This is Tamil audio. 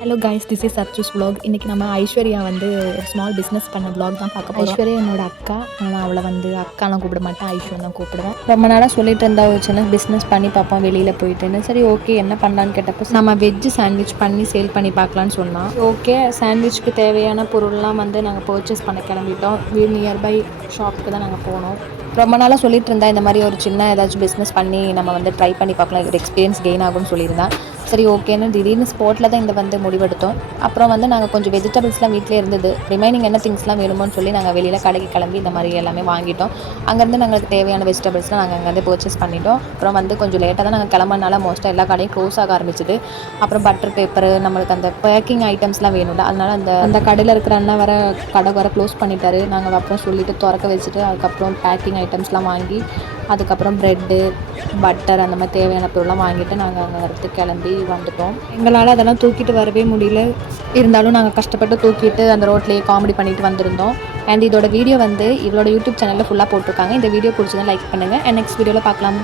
Hello guys, this is Archu's vlog. இன்றைக்கி நம்ம ஐஸ்வர்யா வந்து ஒரு ஸ்மால் பிஸ்னஸ் பண்ண vlog தான் பார்க்க போகிறோம். ஐஸ்வர்யா என்னோட அக்கா. நான் அவளை வந்து அக்காலாம் கூப்பிட மாட்டேன், ஐஸ்வர்யா தான் கூப்பிடுவேன். ரொம்ப நாளாக சொல்லிட்டு இருந்தா ஒரு சின்ன பிஸ்னஸ் பண்ணி பார்ப்போம் வெளியில் போயிட்டுன்னு. சரி ஓகே, என்ன பண்ணலான்னு கேட்டப்போ நம்ம வெஜ்ஜு சாண்ட்விச் பண்ணி சேல் பண்ணி பார்க்கலான்னு சொன்னால் ஓகே. சாண்ட்விச்சுக்கு தேவையான பொருள்லாம் வந்து நாங்கள் பர்ச்சேஸ் பண்ண கிளம்பிட்டோம். நியர்பை ஷாப்புக்கு தான் நாங்கள் போனோம். ரொம்ப நாளாக சொல்லிட்டு இருந்தா இந்த மாதிரி ஒரு சின்ன ஏதாச்சும் பிஸ்னஸ் பண்ணி நம்ம வந்து ட்ரை பண்ணி பார்க்கலாம், ஒரு எக்ஸ்பீரியன்ஸ் கெயின் ஆகும்னு சொல்லியிருந்தேன். சரி ஓகேன்னு திடீர்னு ஸ்பாட்டில் தான் இந்த வந்து முடிவெடுத்தோம். அப்புறம் வந்து நாங்கள் கொஞ்சம் வெஜிடபிள்ஸ்லாம் வீட்டிலே இருந்தது, ரிமைனிங் என்ன திங்ஸ்லாம் வேணுமோன்னு சொல்லி நாங்கள் வெளியில் கடைக்கு கிளம்பி இந்த மாதிரி எல்லாமே வாங்கிட்டோம். அங்கேருந்து நாங்களுக்கு தேவையான வெஜிடபிள்ஸ்லாம் நாங்கள் அங்கேருந்து பர்ச்சேஸ் பண்ணிட்டோம். அப்புறம் வந்து கொஞ்சம் லேட்டாக தான் நாங்கள் கிளம்புனால மோஸ்ட்டாக எல்லா கடையும் க்ளோஸ் ஆக ஆரம்பிச்சிது. அப்புறம் பட்டர் பேப்பரு, நம்மளுக்கு அந்த பேக்கிங் ஐட்டம்ஸ்லாம் வேணும்ல, அதனால் அந்த கடையில் இருக்கிற அண்ணா வர கடை வர க்ளோஸ் பண்ணிட்டாரு. நாங்கள் அப்புறம் சொல்லிவிட்டு திறக்க வச்சுட்டு அதுக்கப்புறம் பேக்கிங் ஐட்டம்ஸ்லாம் வாங்கி அதுக்கப்புறம் ப்ரெட்டு, பட்டர் அந்த மாதிரி தேவையான பொருள்லாம் வாங்கிட்டு நாங்கள் அங்கே வரத்து கிளம்பி வந்துட்டோம். எங்களால் அதெல்லாம் தூக்கிட்டு வரவே முடியல. இருந்தாலும் நாங்கள் கஷ்டப்பட்டு தூக்கிட்டு அந்த ரோட்லேயே காமெடி பண்ணிட்டு வந்திருந்தோம். அண்ட் இதோட வீடியோ வந்து இவளோட யூடியூப் சேனலில் ஃபுல்லாக போட்டிருக்காங்க. இந்த வீடியோ பிடிச்சதை லைக் பண்ணுங்கள். அண்ட் நெக்ஸ்ட் வீடியோவில் பார்க்கலாம்.